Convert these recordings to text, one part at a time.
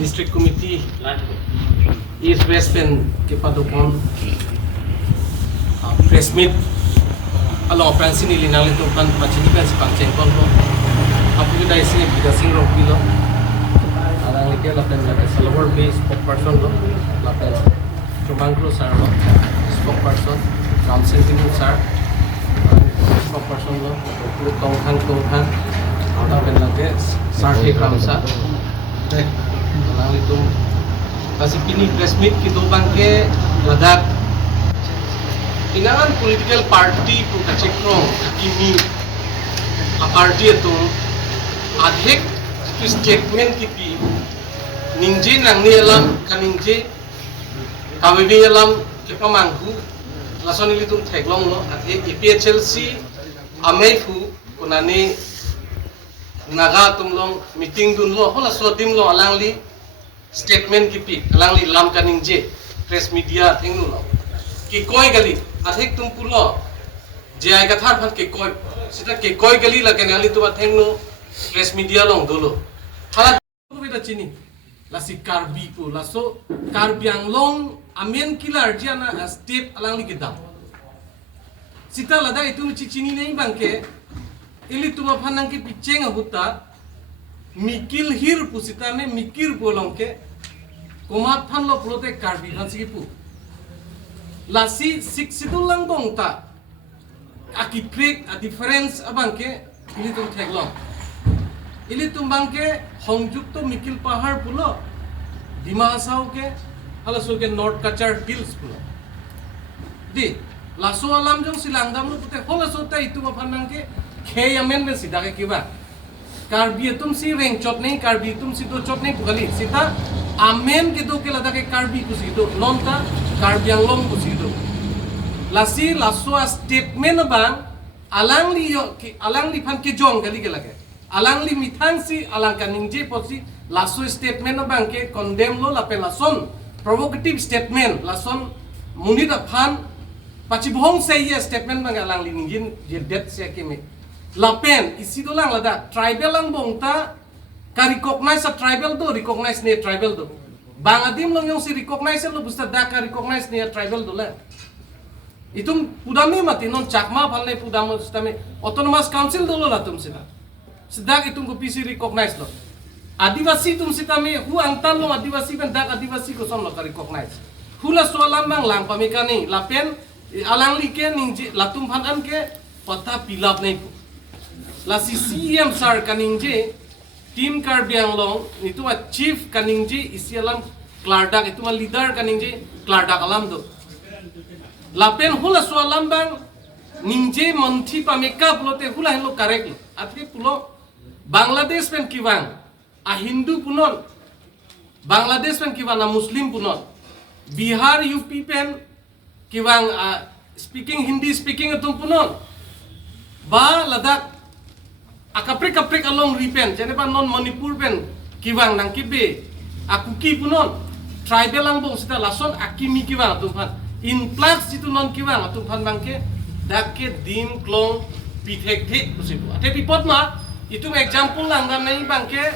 District Committee East West Pen के पदों press meet along Francis Ilinali to pan pachini pen si pangchen kon lo apu kita isi kita sing rock lo alang leke lapen lapen salawar base spokesperson lo lapen Chumangkro sir lo spokesperson Ramsing Timu sir spokesperson lo Tongkhang lapen lake Sarthi Kramsa alang itu kasi pini press meet kita bangke ladak inangan political party pu kachekrong kimi a party itu adhek tu statement kipi ningje nangni alam kaningje kawebi alam kepamangku lason ili tum theklong lo adhek EPHLC amei fu kunani naga tumlong meeting dun lo hola sodim lo alangli statement kipi alangli lam kaningje press media thengnu lo ki koi gali adhik tum pulo jai gathar phan ke koi gali la kenali tu thengnu press media long dolo hala beta chini lasi karbi pu laso karbiang long amen killer jana step alangli kidam sita lada itu chini nei bangke ili tuma phanang ke picheng huta mikil hir pusita me mikir bolong ke komat phan lo plote karbi phan sigi pu lasi siksidul lang dong ta aki break a difference abangke ili tum theklong ili tum bangke hongjuk to mikil pahar pulo dima asau ke hala so ke north kachar hills pulo di laso alam jong silangdam lo pute hola so ta itu phanang ke खे amen में सीधा के किबा कार्बी तुम सी रेंग चोट नहीं कार्बी तुम सी दो चोट नहीं पुगली सीधा अमेन के दो के लदा के कार्बी कुसी दो नॉन ता कार्बी अंगलों कुसी दो लासी लासो स्टेटमेंट बांग अलांगली फन के जोंग गली के लगे अलांगली मिथांग सी अलांग का निंजे पोसी लासो स्टेटमेंट बांग के कंडेम लो लापे लासोन प्रोवोकेटिव स्टेटमेंट लासोन मुनिदा फान पाची भोंग से ये स्टेटमेंट बांग अलांगली निंजिन ये डेट से के में lapen isi dolang lada tribal lang bongta ka recognize sa tribal do recognize ne tribal do bangadim long yung si recognize lo busta da ka recognize ne tribal do la itum pudami mati non chakma phalne pudam stame autonomous council do lo la tum sida sidak itum ko pc recognize lo adivasi tum sitame hu angtan lo adivasi ben dak adivasi ko som lo ka recognize hula soalam bang lang pamikani lapen alang like ningji latum phanan ke pata pilap nei lasi CM sar kaningje team karbiang long itu chief kaningje isialam klardak itu leader kaningje klardak alam do lapen hula soalam bang ningje monthi pameka pulote hula helo correct atri pulo Bangladesh pen kiwang a Hindu punon Bangladesh pen kiwang a Muslim punon Bihar UP pen kiwang speaking Hindi speaking atum punon ba Ladakh akaprik along ripen jene pa non Manipur pen kiwang nang kibe akuki punon tribal ang bong sita lason akimi kiwang atuphan in plus itu non kiwang atuphan bangke dakke dim klong pithek the kusibu ate pipot ma itu example lang gam nai bangke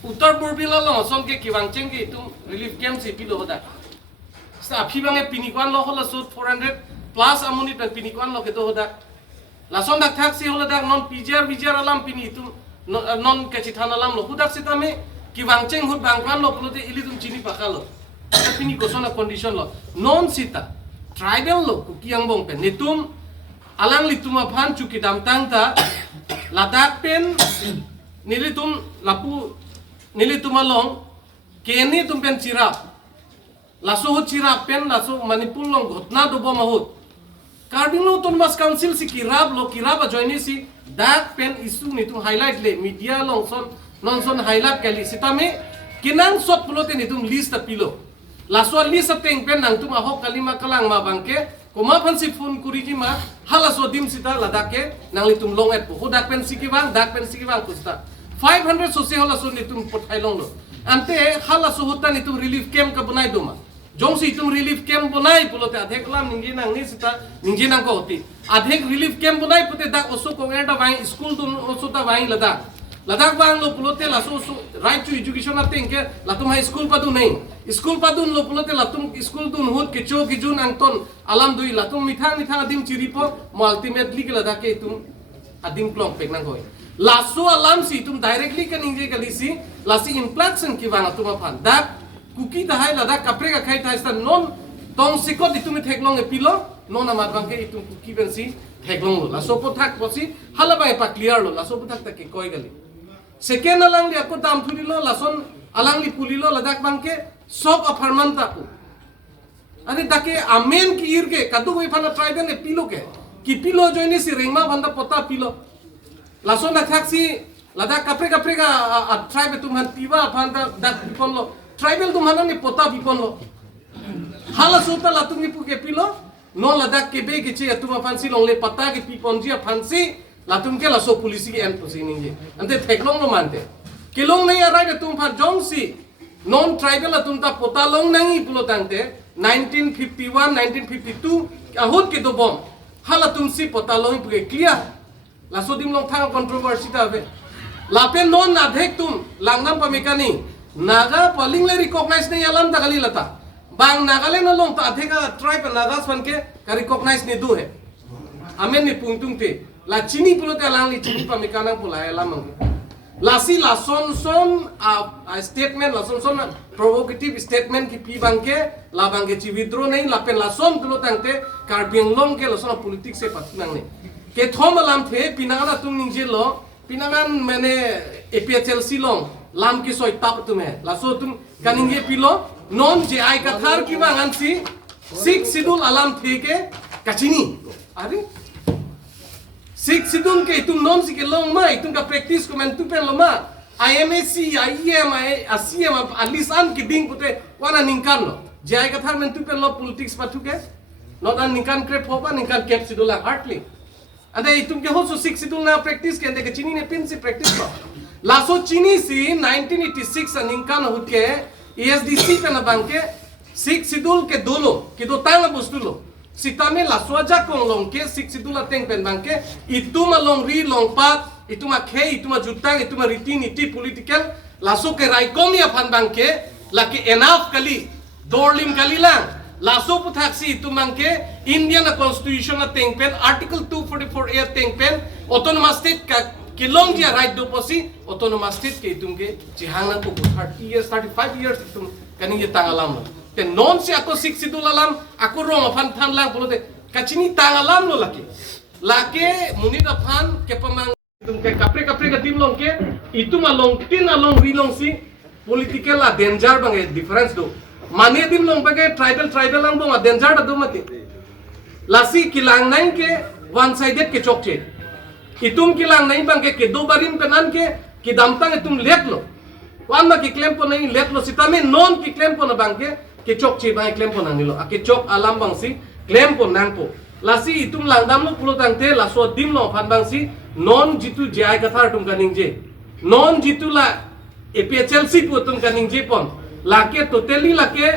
uttar purbil lo som ke kiwang cheng ke itu relief camp si pilo hoda sa aphi bange pinikwan lo hola so 400 plus amuni pen pinikwan lo ke to hoda lason dak thak si hola dak non pijar alam pini itu non kachithan alam lo hudak sitame ki wangcheng hut bangkwan lo pulote ili tum chini pakalo pini kosona condition lo non sita tribal lo kiang bong pen nitum alang lituma phan chuki dam tangta ladak pen nilitum lapu nilituma long keni tum pen chirap laso hut chirap pen laso manipur long ghotna dobo mahut Carbing lo autonomous council si kirab join si dak pen isu ni tu highlight le media long son non son highlight kali sitame kinang sot pulote ni tum list pilo laso list teng pen nang tum ahok kalima kalang ma bangke koma phan si phone kuriji ma hala so dim sita ladake nang litum long et po dak pen sikiwang pusta 500 so se hala so ni tum pothai long lo ante hala so hota ni tum relief camp ka bunai doma jong si tum relief camp bunai pulote adhek lam ningji nang ni sita ningji nang ko hoti adhek relief camp bunai pulote dak oso ko eta wai school tum oso ta wai lada ladak bang lo pulote la so right to education na tengke latum high school padu nei school padun lo pulote latum school dun hut ke cho ki jun angton alam dui latum mitha adim chiripo mo ultimately ke ladak ke tum adim klong pek nang hoi laso alam si tum directly kan inje kalisi lasi inflation ki bang atum aphan dak kuki dahai ladak kapre ka khai thai stan non tong sikot itum theklong epilo non amar bang ke itum kuki bensi theklong lo laso pothak posi halabai pa clear lo laso pothak ta ke koi gali second alang li ako tam thuri lo lason alang li puli lo ladak bangke sop aparman tapu are dake amen ki irke kadu oi phana tribal ne pilo ke ki pilo joine si rengma banda pota pilo lason na thaksi ladak kapre ka tribe tumhan piwa phanda dak pipon lo tribal tumhana ne pota pipon lo hala sota latung ni puke pilo no ladak ke be ke che atuma fansi long le pata ke pipon jia fansi latum ke laso polisi ke emposi ninje ante theklong lo mante kilong nei arai de tum phan jong si non tribal latum ta potalong nangi pulo tangte 1951 1952 ahut ke do bom hala tum si potalong puke clear laso dim long thang controversy ta ve lape non na dhek tum langnam pamekani naga paling le recognize nei alam ta kali lata bang nagale no long ta adheka tribe nagas fan ke ka recognize ne du hai amen ni pungtung te la chini pulo te lang li chini pamekana pula lamang la si la son a statement la son provocative statement ki pi bangke la bangke chi withdraw nei la pen la son pulo tangte karbiang long ke la son politik se patinang ne ke thom lam the pinangana tung ning je lo pinangan mane APHLC long lam ki soi tap tume la so tum kaninge pilo non je ai kathar ki bangan si sik sidul alam the ke kachini are sik sidun ke itum non si ke long ma itum ka practice ko men tu pen lo ma IMAC IEM ASEM alisan ki ding pute wana ningkan lo jai ka thar men tu pen lo politics patu ke not an ningkan krep hopa ningkan kep sidula hardly ande itum ke hoso sik sidul na practice ke ande ke chini ne pin si practice lo laso chini si 1986 an ningkan hutke ESDC pe na bangke sik sidul ke dolo ke do tang bostu lo sitame la swaja kong long ke sik sidula teng pen bangke ituma long ri long pat ituma khe ituma jutang ituma ritin iti political laso ke raikomia phan bangke laki enough kali dorlim kali lang laso puthaksi itumangke Indian constitution na teng pen article 244 a teng pen autonomous state ka kilong dia right do posi autonomous state ke itumke jihang na ko 30 years 35 years itum kani ye tangalam te non si ako sik sidul alam ako rong aphan than lang bolote kachini tangalam lo lake munit aphan ke pamang tum ke kapre ka timlong ke itu malong tin along rilong si political la danger bang difference do mane dimlong bage tribal lang bong danger da do mate lasi kilang nai ke one sided ke chokche itum kilang nai bang ke do barim penan ke damtang itum let lo wan ma ki claim po nai let lo sitame non ki claim po na bang ke chok chi bai claim po nang nilo ke chok alam bang si claim po nang po lasi itum langdam lo pulo tangte la so dim lo phan bang si non jitu jai kathar tum kaning je non jitu la APHLC pu tum kaning je pon lake totally lake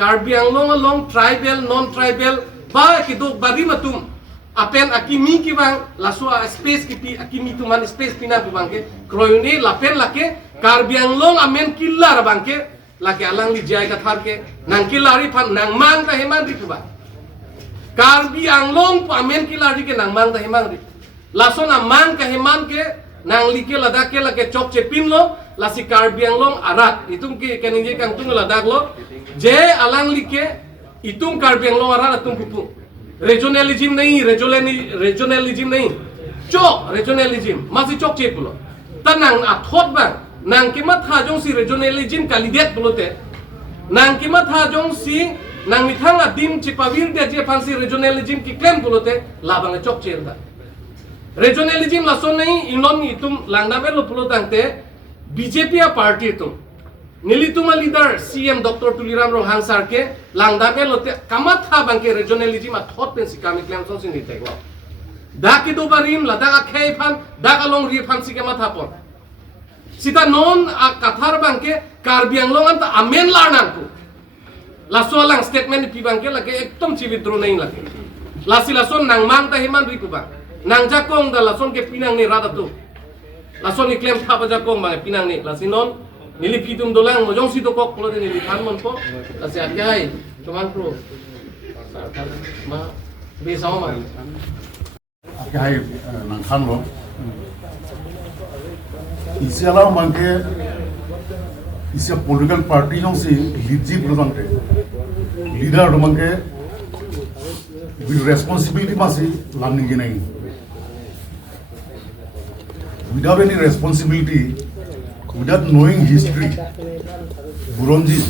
Karbi Anglong along tribal non tribal ba ke do bari matum apen akimi ki bang la so space ki pi akimi tuman space pina pu bang ke kroyuni lapen lake Karbi Anglong amen killar bang ke laki alang li jai kathar ke nang kilari phan nang mang ta heman ri ba Karbi Anglong pa men kilari ke nang mang ta heman ri laso na mang ka heman ke nang like ladak ke lake chok che pin lo lasi Karbi Anglong arat itung ke keninje kang tung ladak lo je alang like itung Karbi Anglong arat atung pupu regionalism nahi regionalism nahi chok regionalism masi chok che pulo tanang athot bang nang kimat hajong si regionalism kalidet bolote nang kimat hajong si nang mithang adim chipawir de je fansi regionalism ki claim bolote labang chok cherda regionalism lason nahi inon itum langnabe lo pulo tangte BJP a party tum nilituma leader CM Dr. Tuliram Rohang sar ke langdabe lote kamat ha bangke regionalism a thot pen sikami claim son sin nitek lo daki do barim ladaka khei phan daka long ri phan sikama thapon sita non a kathar bangke Karbi Anglong anta amen larnang ku laso lang statement pi bangke lake ekdom chi withdraw nahi lake lasi lason nang mang ta himan ri ku bang nang jakong da lason ke pinang ni rada tu lason ni claim tha baja kong bang pinang ni lasinon nili pitum dolang mojong si to kok lo nili pan mon po lasi akai cuman pro ma be sama ma akai nang khan lo isiala mangke isia political party jong si lidji prudante leader mangke with responsibility masi lamning ginai without any responsibility, without knowing history, Buronji